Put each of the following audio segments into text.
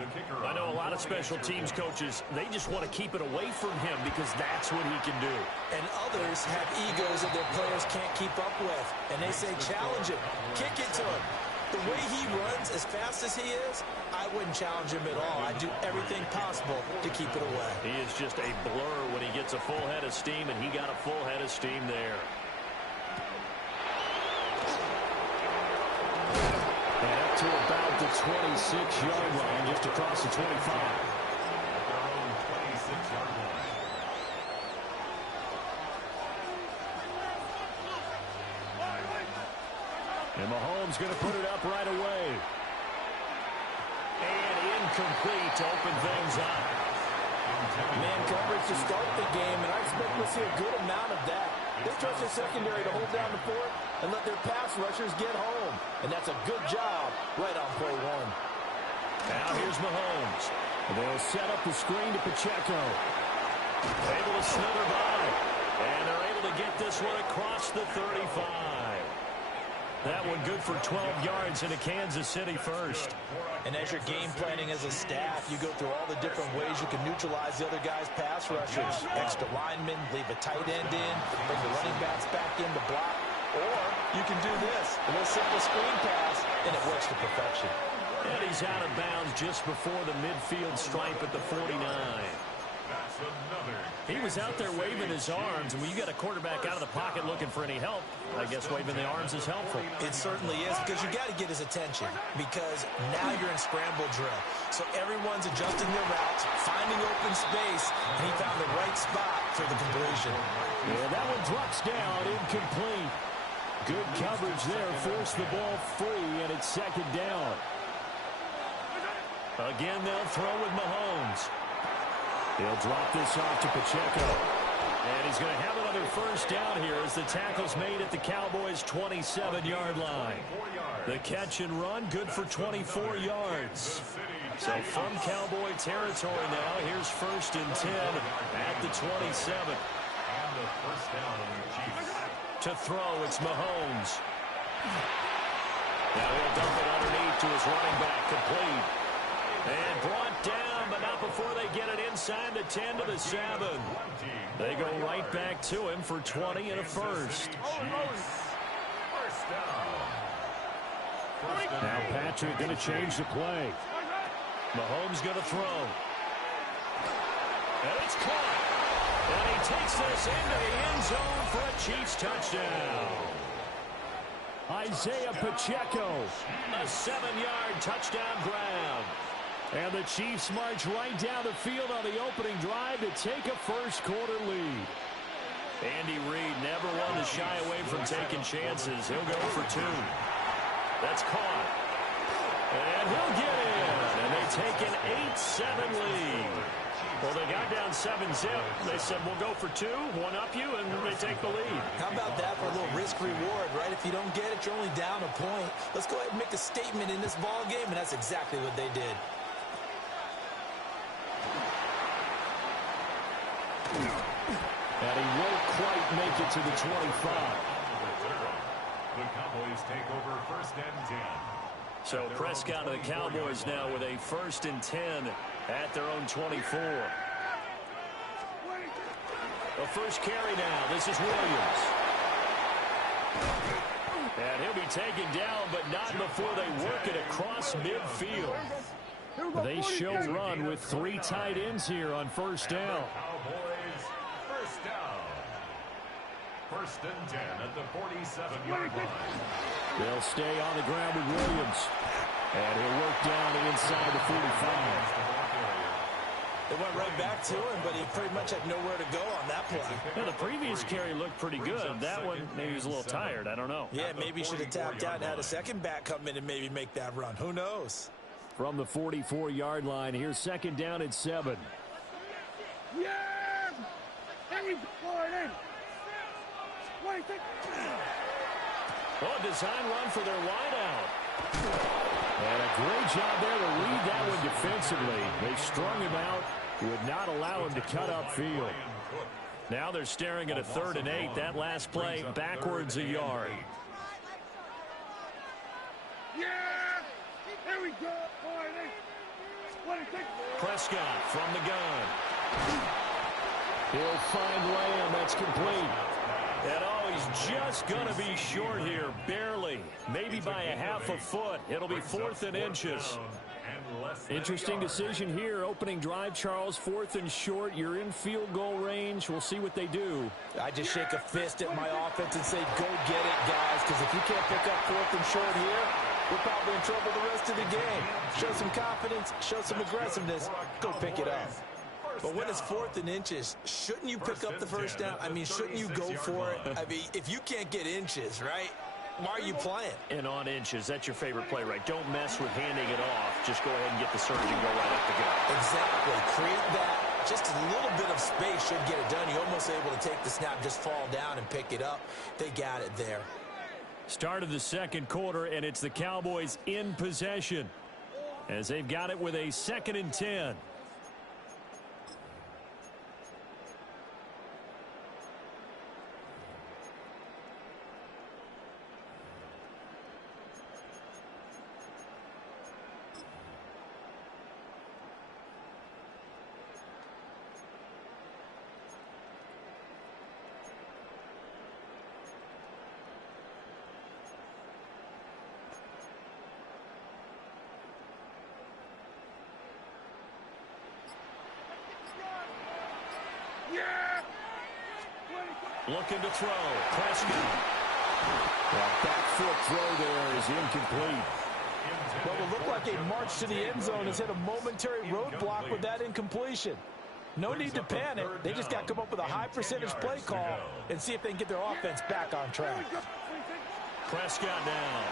I know a lot of special teams coaches, they just want to keep it away from him because that's what he can do. And others have egos that their players can't keep up with. And they say, challenge him, kick it to him. The way he runs as fast as he is, I wouldn't challenge him at all. I'd do everything possible to keep it away. He is just a blur when he gets a full head of steam, and he got a full head of steam there. And up to about the 26-yard line, just across the 25. And Mahomes going to put it up right away. And incomplete to open things up. Man coverage to start the game, and I expect we'll see a good amount of that. They trust their secondary to hold down the fort and let their pass rushers get home. And that's a good job right on play one. Now here's Mahomes. They'll set up the screen to Pacheco. Able to slither by. And they're able to get this one across the 35. That one good for 12 yards into Kansas City first. And as you're game planning as a staff, you go through all the different ways you can neutralize the other guy's pass rushers. Extra linemen, leave a tight end in, bring the running backs back in to block. Or you can do this, a little simple screen pass, and it works to perfection. And he's out of bounds just before the midfield stripe at the 49. He was out there waving his arms, and when you got a quarterback out of the pocket looking for any help, I guess waving the arms is helpful. It certainly is, because you got to get his attention, because now you're in scramble drill. So everyone's adjusting their routes, finding open space, and he found the right spot for the completion. Yeah, that one drops down, incomplete. Good coverage there, forced the ball free, and it's second down. Again, they'll throw with Mahomes. He'll drop this off to Pacheco. And he's going to have another first down here as the tackle's made at the Cowboys' 27-yard line. The catch and run, good for 24 yards. So from Cowboy territory now, here's first and 10 at the 27. To throw, it's Mahomes. Now he'll dump it underneath to his running back, complete. And brought down, but not before they get it inside the 10 to the 7. They go right back to him for 20 and a first. Now Patrick going to change the play. Mahomes going to throw. And it's caught. And he takes this into the end zone for a Chiefs touchdown. Isaiah Pacheco. A 7-yard touchdown grab. And the Chiefs march right down the field on the opening drive to take a first-quarter lead. Andy Reid never one to shy away from taking chances. He'll go for 2. That's caught. And he'll get in. And they take an 8-7 lead. Well, they got down 7-zip. They said, we'll go for 2, one up you, and they take the lead. How about that for a little risk-reward, right? If you don't get it, you're only down a point. Let's go ahead and make a statement in this ball game, and that's exactly what they did. And he won't quite make it to the 25. The Cowboys take over first and 10. So Prescott of the Cowboys now with a first and 10 at their own 24. The first carry now. This is Williams. And he'll be taken down, but not before they work it across midfield. They show run with 3 tight ends here on first down. Cowboys first down. First and 10 at the 47-yard line. They'll stay on the ground with Williams. And he'll work down inside the 45. They went right back to him, but he pretty much had nowhere to go on that play. Yeah, the previous carry looked pretty good. That one, maybe he was a little tired. I don't know. Yeah, maybe he should have tapped out and had a second back come in and maybe make that run. Who knows? From the 44-yard line, here's second down at 7. Oh, design run for their wideout. And a great job there to read that one defensively. They strung him out, would not allow him to cut upfield. Now they're staring at a 3rd and 8. That last play backwards a yard. Yeah! There we go, boy. Prescott from the gun. He'll find Lamb. That's complete. And he's just going to be short here, barely. Maybe by a half a foot. It'll be 4th and inches. Interesting decision here. Opening drive, Charles. 4th and short. You're in field goal range. We'll see what they do. I just shake a fist at my offense and say, go get it, guys, because if you can't pick up 4th and short here, we're probably in trouble the rest of the game. Show some confidence, show some aggressiveness, go pick it up. But when it's 4th and inches, shouldn't you pick up the first down? I mean, shouldn't you go for it? I mean, if you can't get inches, right, why are you playing? And on inches, that's your favorite play, right? Don't mess with handing it off. Just go ahead and get the surge and go right up the gut. Exactly. Create that. Just a little bit of space should get it done. You're almost able to take the snap, just fall down and pick it up. They got it there. Start of the second quarter, and it's the Cowboys in possession as they've got it with a 2nd and 10. Looking to throw. Prescott. That back foot throw there is incomplete. What will look like a march to the end zone has hit a momentary roadblock with that incompletion. No need to panic. They just got to come up with a high percentage play call and see if they can get their offense back on track. Prescott down.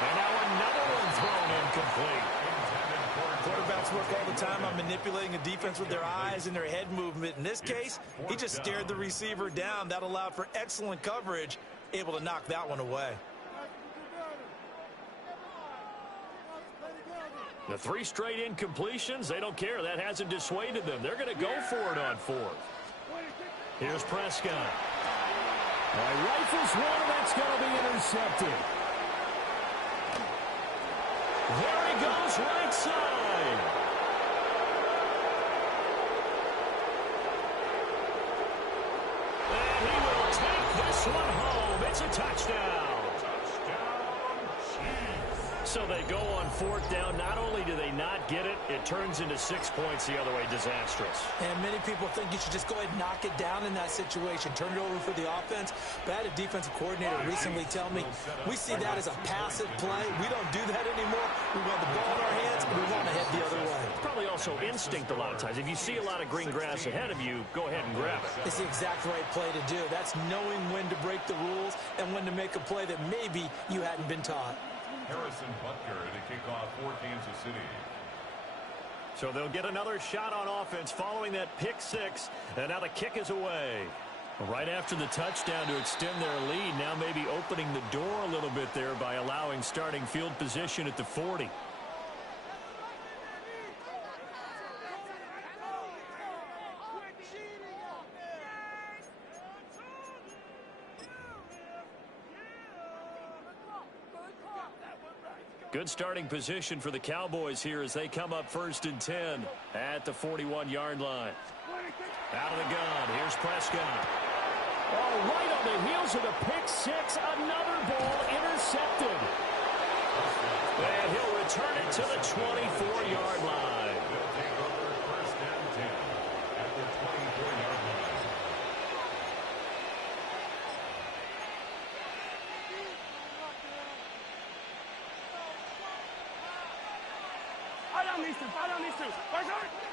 And now another one thrown incomplete. Quarterbacks work all the time on manipulating a defense with their eyes and their head movement. In this case, he just stared the receiver down. That allowed for excellent coverage, able to knock that one away. The 3 straight incompletions, they don't care. That hasn't dissuaded them. They're going to go for it on 4th. Here's Prescott. Rifles one, that's going to be intercepted. There he goes, right side. And he will take this one home. It's a touchdown. So they go on 4th down. Not only do they not get it, it turns into 6 points the other way. Disastrous. And many people think you should just go ahead and knock it down in that situation. Turn it over for the offense. But I had a defensive coordinator recently tell me, we see that as a passive play. We don't do that anymore. We want the ball in our hands, and we want to head the other way. Probably also instinct a lot of times. If you see a lot of green grass ahead of you, go ahead and grab it. It's the exact right play to do. That's knowing when to break the rules and when to make a play that maybe you hadn't been taught. Harrison Butker to kick off for Kansas City. So they'll get another shot on offense following that pick 6, and now the kick is away. Right after the touchdown to extend their lead, now maybe opening the door a little bit there by allowing starting field position at the 40. Good starting position for the Cowboys here as they come up 1st and 10 at the 41-yard line. Out of the gun, here's Prescott. Oh, right on the heels of the pick 6, another ball intercepted. And he'll return it to the 24-yard line. They'll take over 1st and 10 at the 24-yard line.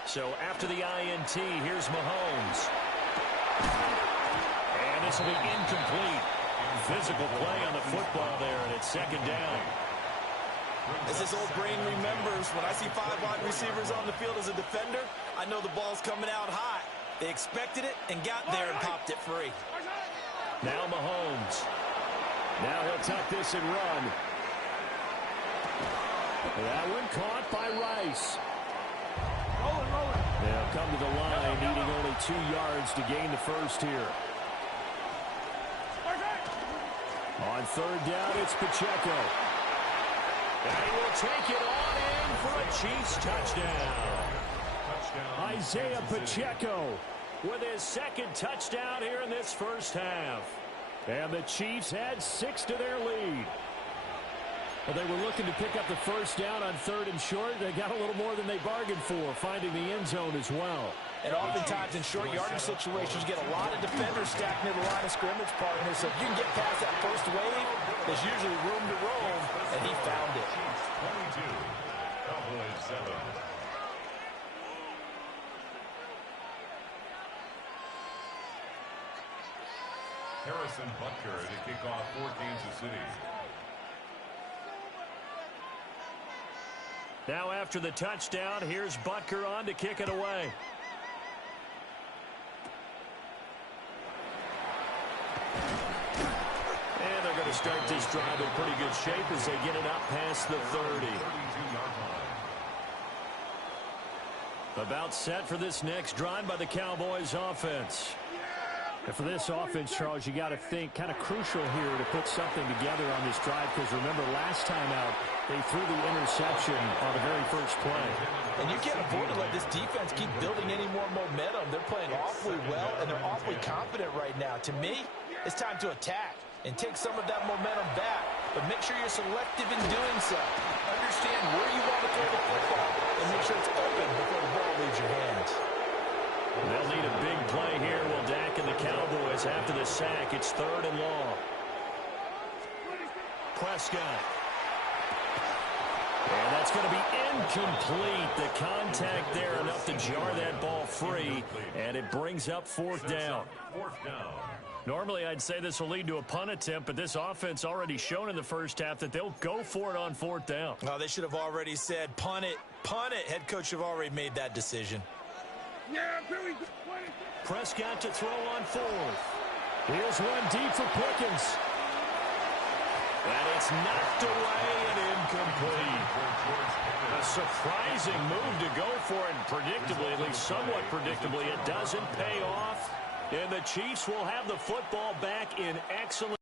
So after the INT, here's Mahomes. And this will be incomplete. Physical play on the football there, and it's 2nd down. As this old brain remembers, when I see 5 wide receivers on the field as a defender, I know the ball's coming out high. They expected it and got there and popped it free. Now Mahomes. Now he'll tuck this and run. That one caught by Rice. They'll come to the line, needing only 2 yards to gain the first here. On 3rd down, it's Pacheco. And he will take it on in. in for a Chiefs touchdown. Isaiah Pacheco With his second touchdown here in this first half. And the Chiefs add 6 to their lead. Well, they were looking to pick up the first down on 3rd and short. They got a little more than they bargained for, finding the end zone as well. And oftentimes in short yardage situations, you get a lot of defenders stacked near the line of scrimmage, partner. So if you can get past that first wave, there's usually room to roam, and he found it. 22, Cowboys 7. Harrison Butker to kick off for Kansas City. Now after the touchdown, here's Butker on to kick it away. And they're going to start this drive in pretty good shape as they get it up past the 30. About set for this next drive by the Cowboys offense. And for this offense, Charles, you got to think kind of crucial here to put something together on this drive, because remember last time out, they threw the interception on the very first play. And you can't afford to let this defense keep building any more momentum. They're playing awfully well, and they're awfully confident right now. To me, it's time to attack and take some of that momentum back, but make sure you're selective in doing so. Understand where you want to throw the football and make sure it's open before the ball leaves your hands. They'll need a big play here. Will Dak and the Cowboys after the sack. It's 3rd and long. Prescott. And that's going to be incomplete. The contact there enough to jar that ball free, and it brings up 4th down. Normally, I'd say this will lead to a punt attempt, but this offense already shown in the first half that they'll go for it on 4th down. Oh, they should have already said, punt it, punt it. Head coach have already made that decision. Prescott to throw on 4th. Here's one deep for Pickens. And it's knocked away and incomplete. A surprising move to go for it, and predictably, at least somewhat predictably, it doesn't pay off. And the Chiefs will have the football back in excellent